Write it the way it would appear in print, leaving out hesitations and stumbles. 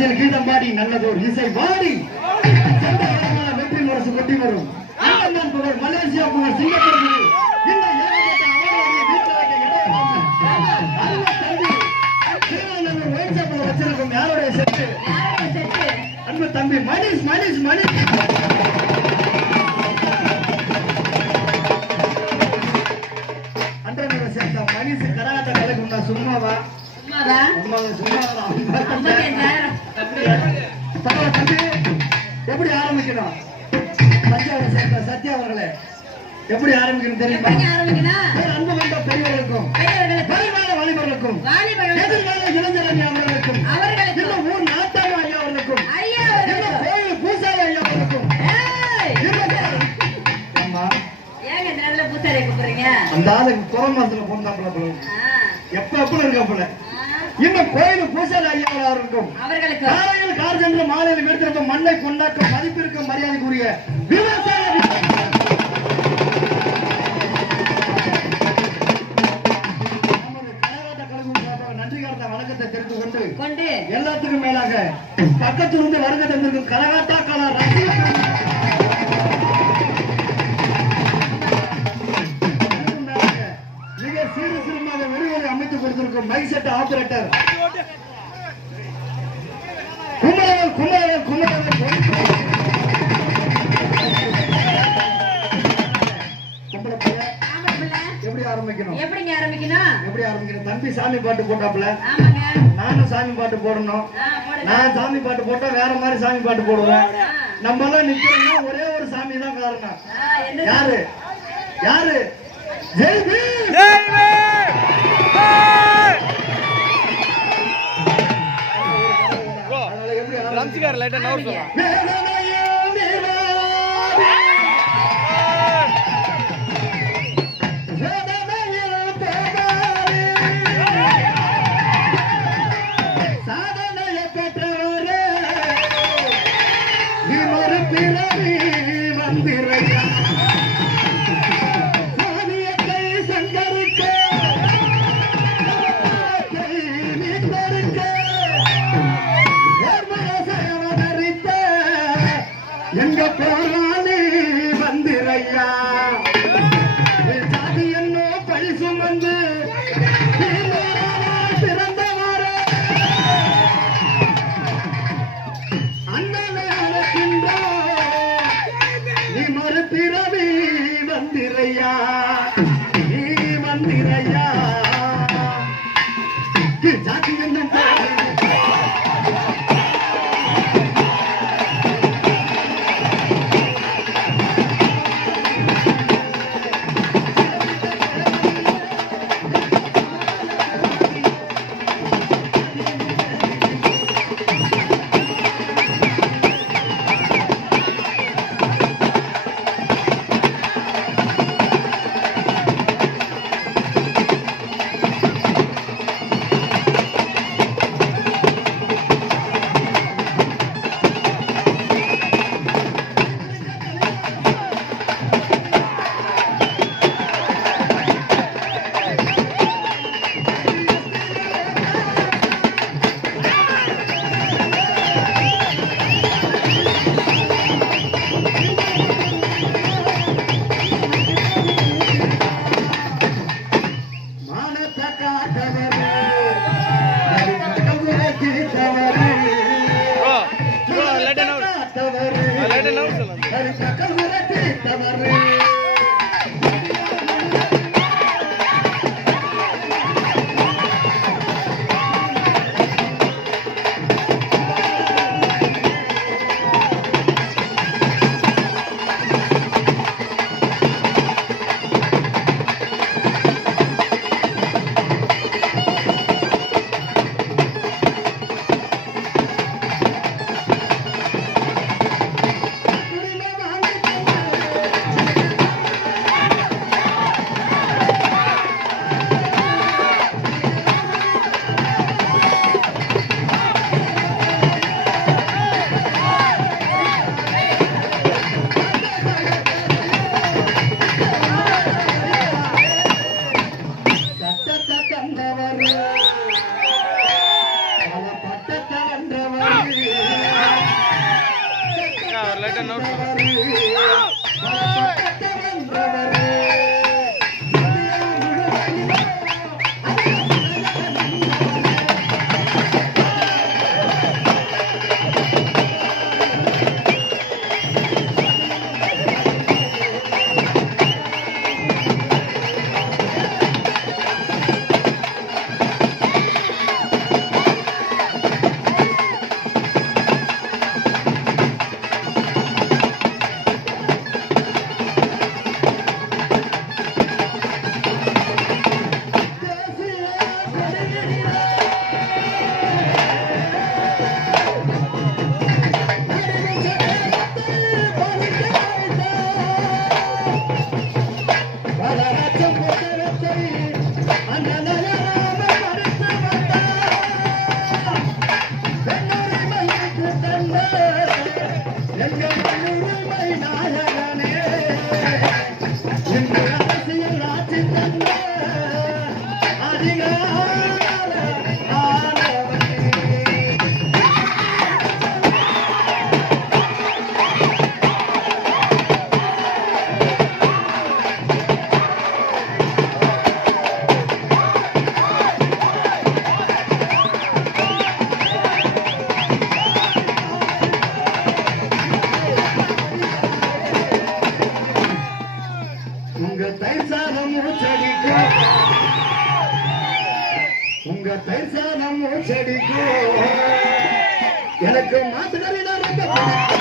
மத்தியில் கீதம் பாடி நல்லதோர் இசை பாடி வெற்றி முரசு கொட்டி வரும் புகழ் மலேசியா புகழ் சிங்கப்பூர் இந்த வச்சிருக்கும் யாருடைய செட்டு அன்பு தம்பி மணிஷ் மணிஷ் மணிஷ் அன்றனை சேர்த்த மணிஷ் கராட்ட கலைக்கு உண்டா சும்மாவா எப்படி ஆரம்பிக்கணும் தஞ்சாவூரை சேர்ந்த சத்யா அவர்களே எப்படி ஆரம்பிக்கணும் தெரியுமா? அன்பு கொண்ட பெரியவர்களுக்கும் வருங்கால வாலிபர்களுக்கும் எதிர்கால இளைஞரணி அவர்களுக்கும் ஊர் நாட்டாள ஐயா அவர்களுக்கும் கோயில் பூசாரி ஐயா அவர்களுக்கும் அந்த ஆளுக்கு புற மாசத்துல போனாப்புல எப்ப எப்படி இருக்காப்புல இன்னும் கோயில் பூசாரி ஐயா அவர்களுக்கும் காலையில் கார்ஜன்ல மாலையில் எடுத்திருக்க மண்ணை கொண்டாக்க மதிப்பிற்கும் மரியாதைக்குரிய விவசாய வணக்கத்தை தெரிந்து கொண்டு எல்லாத்துக்கும் மேலாக பக்கத்திலிருந்து வருகை தந்திருக்கும் கரகாட்டா கலா மிக சீரு சிறுமாக விருதுகளை அமைத்துக் கொடுத்திருக்கும் மைக் செட் ஆபரேட்டர் குமரவன் குமரவன் குமரவன் எப்படி ஆரம்பிக்கணும் தம்பி சாமி பாட்டு போட்டாப்ல நானும் சாமி பாட்டு போடணும் நான் சாமி பாட்டு போட்டா வேற மாதிரி சாமி பாட்டு போடுவேன் நம்ம எல்லாம் நிக்கிறோம்னா ஒரே ஒரு சாமி தான் காரணம் யாரு யாரு எங்க போராளி வந்திரையா ஜாதி என்னோ பழி சுமந்து பிறந்தவார அண்ணனை அழைக்கின்றோ நீ மறுபிறவி வந்திரையா நீ வந்திரையா ஜாதி என்னோ உங்க தரிசனம் செடிக்கும் எனக்கு மாசுகரி